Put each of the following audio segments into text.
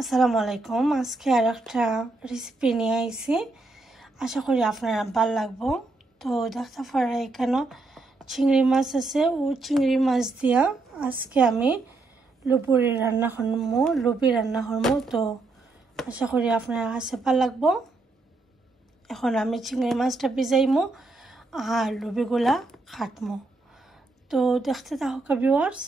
আসসালামু আলাইকুম। আজকে আর একটা রেসিপি নিয়ে আইছি, আশা করি আপনারা ভালো লাগবো। তো দেখতে পারা এখানে চিংড়ি মাছ আছে, ও চিংড়ি মাছ দিয়া আজকে আমি লুপি রান্না করবো। তো আশা করি আপনারা কাছে ভালো লাগবো। এখন আমি চিংড়ি মাছটা ভিজাইমো আর লুপিগুলা কাটমো। তো দেখতে থাকো ভিউয়ার্স।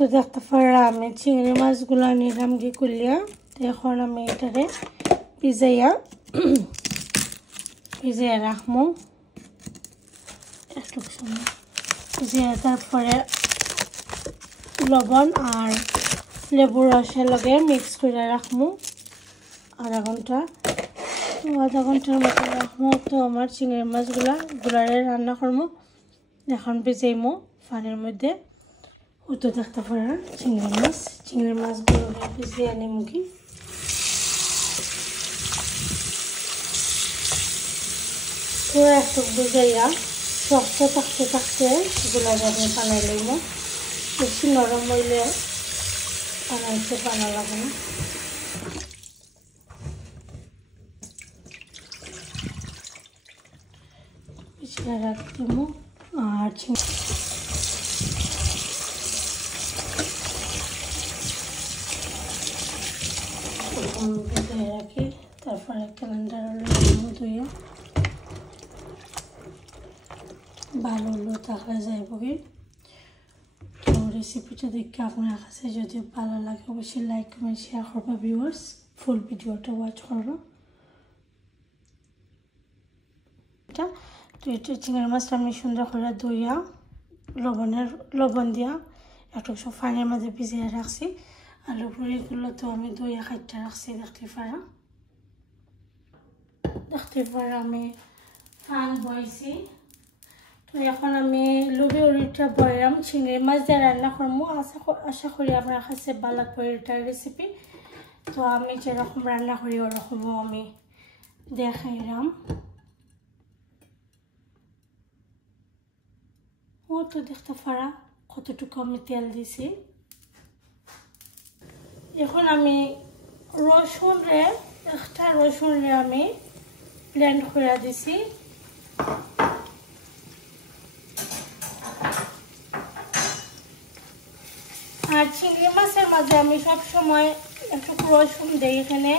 তো দেখতে পারা আমি চিংড়ি মাছগুলো নিলাম গিয়ে কুলিয়া। তো এখন আমি এটারে ভিজাইয়া রাখবো একটু সময়। ভিজাইয়া তারপরে লবণ আর লেবুর রসের লগে মিক্স করে রাখবো আধা ঘন্টা। তো আধা ঘন্টার মতো রাখবো। তো আমার চিংড়ি মাছগুলারে রান্না করবো। এখন ভিজাইমো পানির মধ্যে। ও তো দেখতে পারা চিংড়ি মাছগুলো ভিজিয়ে আনি মুখি। তো একটু ভিজাইয়া শক্ত থাকতে সেগুলো আমি বানাই লইব। বেশি নরম হইলে বানাইতে ভালো লাগে না। পিছিয়ে রাখতে আর ভিজিয়ে রাখি। তারপরে ক্যালেন্ডার ধুয়ে ভালো থাকা যাইব কি। তো রেসিপিটা দেখে আপনার কাছে যদি ভালো লাগে অবশ্যই লাইক কমেন্ট শেয়ার করবা ভিউয়ার্স। ফুল ভিডিওটা ওয়াচ করবা। তো এটা চিংড়ি মাছটা আমি সুন্দর করে ধুইয়া লবণ দিয়া একটু সব পানির মধ্যে ভিজিয়ে রাখছি। আর লুপিগুলো তো আমি ধুইয়া খাইটা রাখছি। দেখতে পারা আমি ফান বইছি। তো এখন আমি লুবি উড়িটা বইলাম চিংড়ি মাছ দিয়ে রান্না করবো। আশা করি আপনার কাছে ভালো লাগবে এটার রেসিপি। তো আমি যেরকম রান্না করি ওরকমও আমি দেখাইলাম। ও তো দেখতে পারা কতটুকু আমি তেল দিছি। এখন আমি একটা রসুন রে আমি ব্লেন্ড করে দিছি। আর চিংড়ি মাছের মাঝে আমি সব সময় একটু রসুন দিই। এখানে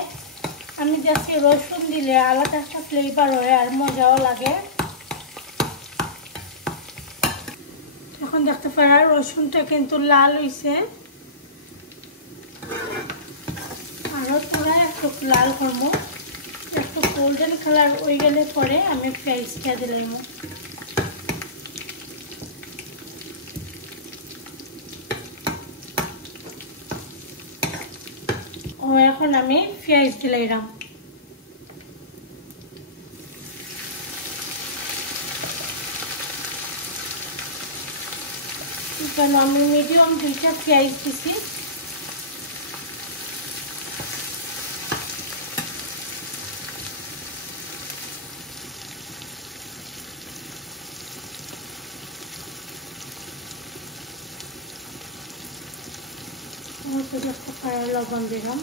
আমি দেখছি রসুন দিলে আলাদা একটা ফ্লেভার হয় আর মজাও লাগে। এখন দেখতে পারা রসুনটা কিন্তু লাল হয়েছে। আরও তোরা একটু লাল করবো। একটু গোল্ডেন কালার হয়ে গেলে পরে আমি পেঁয়াজটা দিলাম। ও এখন আমি পেঁয়াজ দিলাম। কেন আমি মিডিয়াম 2টা পেঁয়াজ দিছি। দেখতে পারা লবণ দিলাম।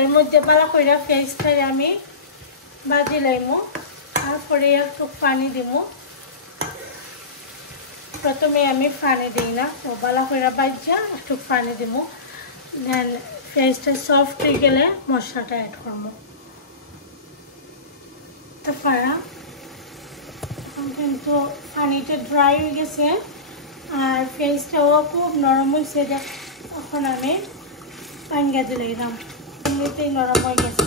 এর মধ্যে ভালো করে পেঁয়াজটা আমি ভাজি লাইমো। তারপরে একটু পানি দিব। প্রথমে আমি পানি দিই না, তো ভালো করে ভাজা একটু পানি দিব। দেন পেঁয়াজটা সফট হয়ে গেলে মশলাটা অ্যাড করবো। তারপরে কিন্তু পানিটা ড্রাই হয়ে গেছে আর পেঁয়াজটাও খুব নরম হয়েছে। এখন আমি পাঙ্গা দিলাম, এমনিতেই নরম হয়ে গেছে।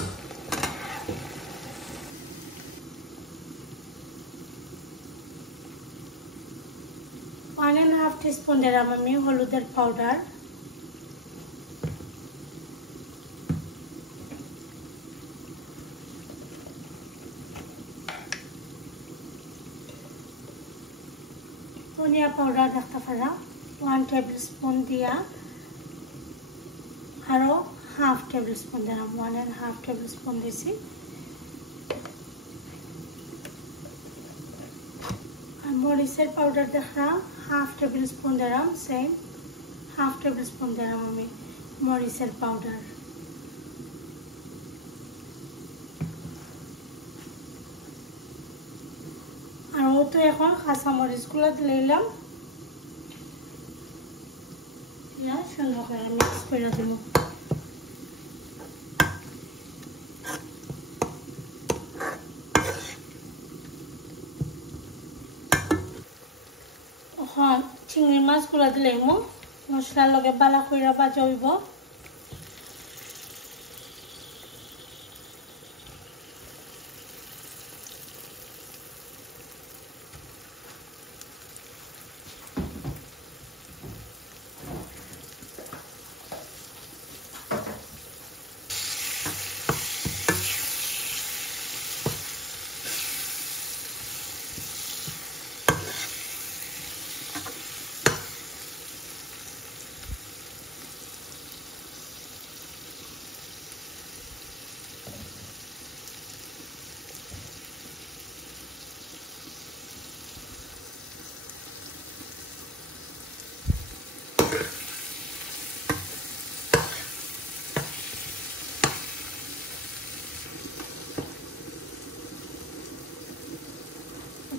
টিস্পুন দিলাম আমি হলুদের পাউডার, ধনিয়া পাউডার দেখতে পারা 1 টেবিল স্পুন দিয়া আরো হাফ টেবিল স্পুন দিলাম, 1.5 টেবিল স্পুন দিছি। আর মরিচের পাউডার দেখা হাফ টেবিল স্পুন দিলাম, সেম হাফ টেবিল স্পুন দিলাম আমি মরিচের পাউডার। আর ও তো এখন কাঁচা মরিচগুলো দিলাম, সুন্দর করে মিক্স করে দেব। এখন চিংড়ি মাছগুলো দিলাম মশলার লগে বালা করে ভাজা হইব।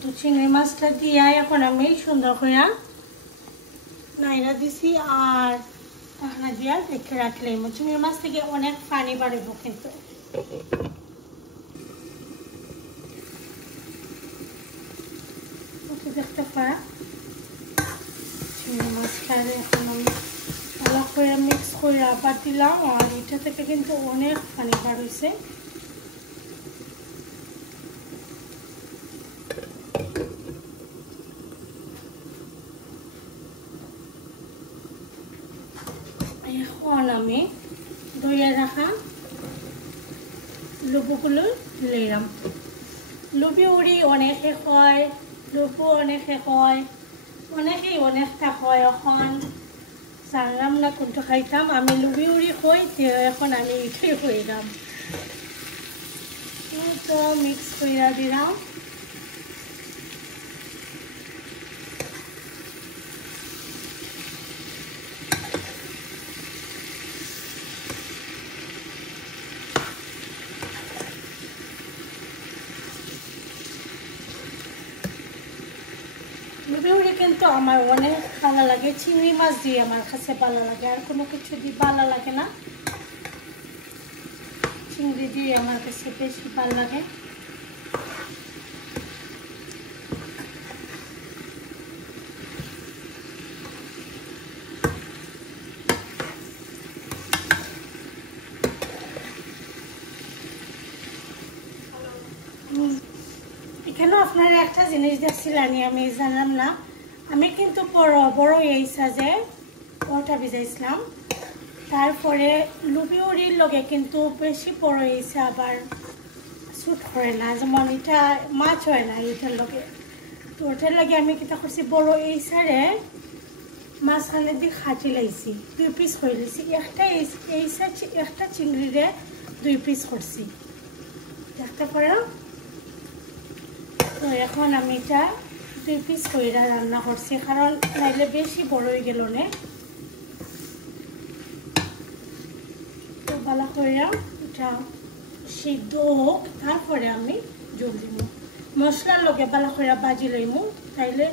তো চিংড়ি মাছটা দিয়া এখন আমি সুন্দর করে নাইরা দিছি আর ঢাকনা দিয়া রেখে রাখলাম। চিংড়ি মাছ থেকে অনেক পানি বাড়িব কিন্তু। দেখতে পারা চিংড়ি মাছটা এখন আমি ভালো করে মিক্স করে আবার দিলাম। আর এটা থেকে কিন্তু অনেক পানি বার হয়েছে। এখন আমি ধুয়ে রাখা লুবুগুলো দিলাম। লুবি উড়ি অনেকে হয়, লুবু অনেকে হয়, অনেকেই অনেকটা হয়। এখন জানলাম না কোনটা খাইতাম, আমি লুবি উড়ি হই এখন আমি এটাই হইলাম। তো মিক্স করে দিলাম। লুবি কিন্তু আমার অনেক ভালো লাগে, চিংড়ি মাছ দিয়ে আমার কাছে ভালো লাগে, আর কোনো কিছু দিয়ে ভালো লাগে না। চিংড়ি দিয়ে আমার কাছে বেশি ভালো লাগে। এখানেও আপনারা একটা জিনিস দেখছিলেন আমি জানলাম না, আমি কিন্তু বড় এই সাজে ওটা ভিজাইছিলাম। তারপরে লুবি উড়ির লগে কিন্তু বেশি বড় হয়েছে আবার স্যুট করে না, যেমন এটা মাছ হয় না এটার লগে। তো ওটার লগে আমি কিতা করছি বড় এই সারে মাঝখানে দিয়ে খাটি লাইছি, 2 পিস করে লাইছি। একটা চিংড়িরে 2 পিস করছি, দেখতে পারো। তো এখন আমি এটা 2 পিস করে রান্না করছি, কারণ নাইলে বেশি বড় হয়ে গেল না। তো ভালো করে এটা সিদ্ধ হোক, তারপরে আমি জল দিব। মশলার লগে ভালো করে বাজি লইমু, তাইলে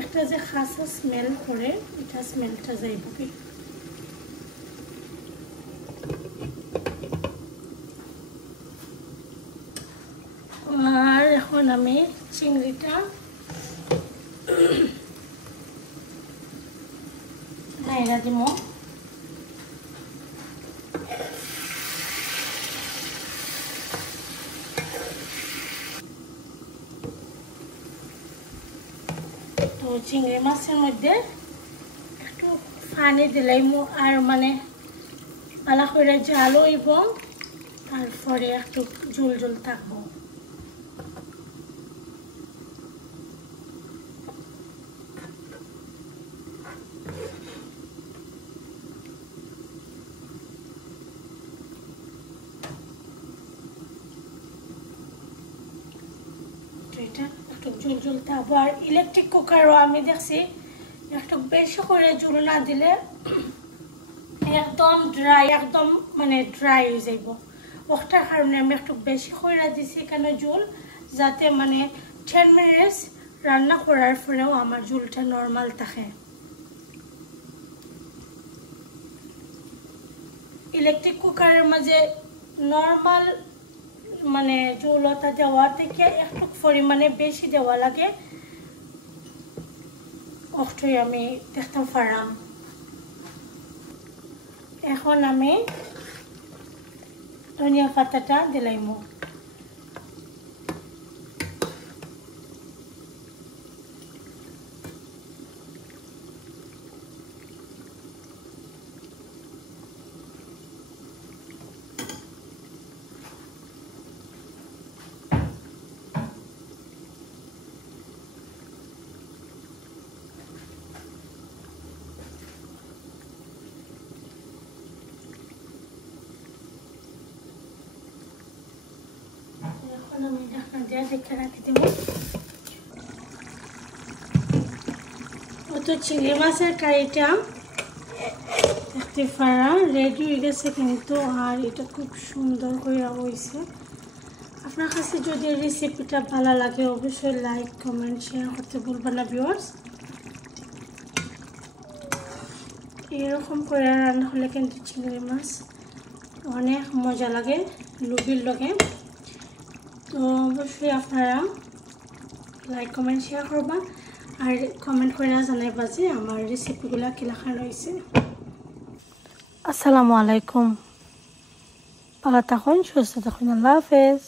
একটা যে খাসা স্মেল করে এটা স্মেলটা যাইব কি। আর এখন আমি চিংড়িটা নাইরা দিব। তো চিংড়ি মাছের মধ্যে পানি দিলাইমু আর মানে পালা করে জাল হইব তারপরে একটু ঝোল ঝোল থাকবো এটা একটু ঝোল ঝোল থাকবো আর ইলেকট্রিক কুকারও আমি দেখছি একটু বেশি করে ঝোল না দিলে একদম ড্রাই একদম মানে ড্রাই হয়ে যাইব ওটার কারণে আমি একটু বেশি করে দিছি কেন ঝোল যাতে মানে 10 মিনিটস রান্না করার পরেও আমার ঝোলটা নরমাল থাকে ইলেকট্রিক কুকারের মাঝে নরমাল মানে ঝোলটা দেওয়া থেকে একটু পরিমাণে বেশি দেওয়া লাগে ওটাই আমি দেখতে পারলাম এখন আমি ধনিয়া পাতাটা দিলাইমু আমি ঢাকনা দিয়ে ঢেকে রাখি দেব তো চিংড়ি মাছের কারিটা দেখতে পারা রেডি হয়ে গেছে কিন্তু আর এটা খুব সুন্দর করে হয়েছে আপনার কাছে যদি রেসিপিটা ভালো লাগে অবশ্যই লাইক কমেন্ট শেয়ার করতে ভুলবেন না ভিউয়ার্স এরকম করে রান্না হলে কিন্তু চিংড়ি মাছ অনেক মজা লাগে লুবির লগে তো অবশ্যই আপনারা লাইক কমেন্ট শেয়ার করবা আর কমেন্ট করে জানাইবা যে আমার রেসিপিগুলো কি লেখা রয়েছে আসসালামু আলাইকুম ভালো থাকুন সুস্থ থাকুন আল্লাহ হাফেজ